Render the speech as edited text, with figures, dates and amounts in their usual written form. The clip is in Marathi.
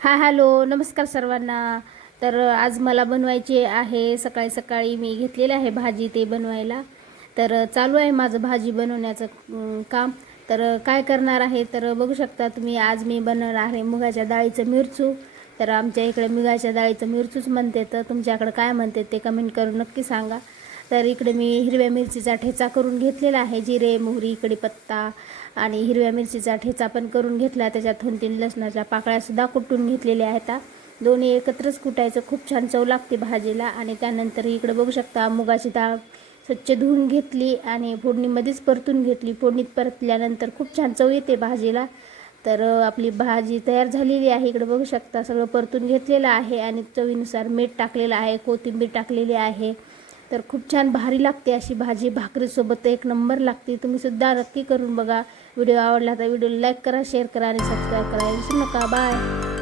हॅलो नमस्कार सर्वांना. तर आज मला बनवायचे आहे. सकाळी सकाळी मी घेतलेलं आहे भाजी ते बनवायला. तर चालू आहे माझं भाजी बनवण्याचं काम. तर काय करणार आहे तर बघू शकता तुम्ही. आज मी बनवणार आहे मुगाच्या डाळीचं मिरचू. तर आमच्या इकडे मुगाच्या डाळीचं मिरचूच म्हणते. तर तुमच्याकडे काय म्हणते ते कमेंट करून नक्की सांगा. तर इकडे मी हिरव्या मिरचीचा ठेचा करून घेतलेला आहे. जिरे, मोहरी, कढीपत्ता आणि हिरव्या मिरचीचा ठेचा पण करून घेतला. त्याच्यात 2-3 लसणाच्या पाकळ्यासुद्धा कुटून घेतलेल्या आहेत. दोन्ही एकत्रच कुटायचं, खूप छान चव लागते भाजीला. आणि त्यानंतर इकडे बघू शकता मुगाची डाळ स्वच्छ धुवून घेतली आणि फोडणीमध्येच परतून घेतली. फोडणीत परतल्यानंतर खूप छान चव येते भाजीला. तर आपली भाजी तयार झालेली आहे. इकडे बघू शकता सगळं परतून घेतलेलं आहे आणि चवीनुसार मीठ टाकलेलं आहे, कोथिंबीर टाकलेली आहे. तर खूप छान भारी लागते अशी भाजी. भाकरीसोबत एक नंबर लागते. तुम्हीसुद्धा नक्की करून बघा. व्हिडिओ आवडला तर व्हिडिओला लाईक करा, शेअर करा आणि सबस्क्राईब करा विसरू नका. बाय.